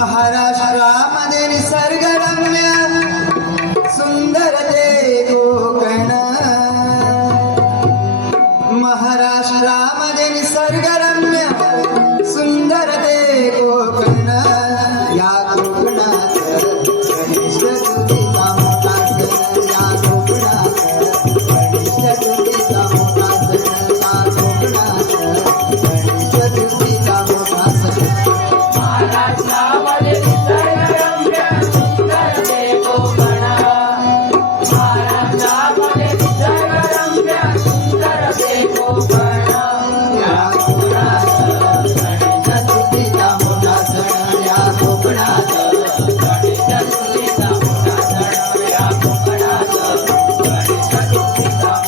महाराष्ट्रामध्ये निसर्गरम्य सुंदर ते कोकण महाराष्ट्रामध्ये निसर्गरम्य Música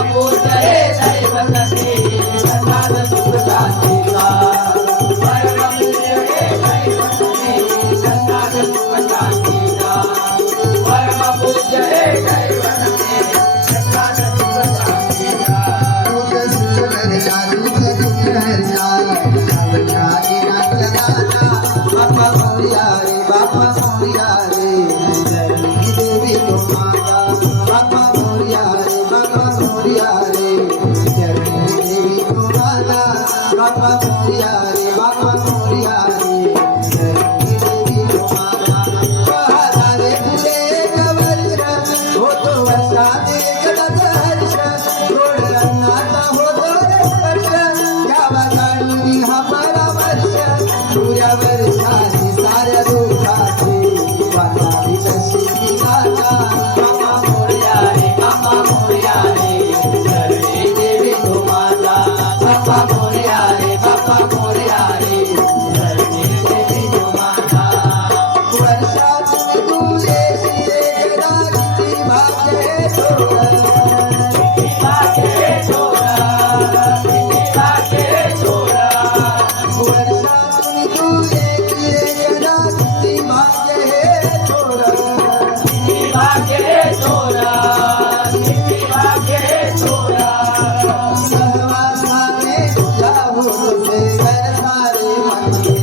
amor, trae, trae, பாரு மஞ்சள்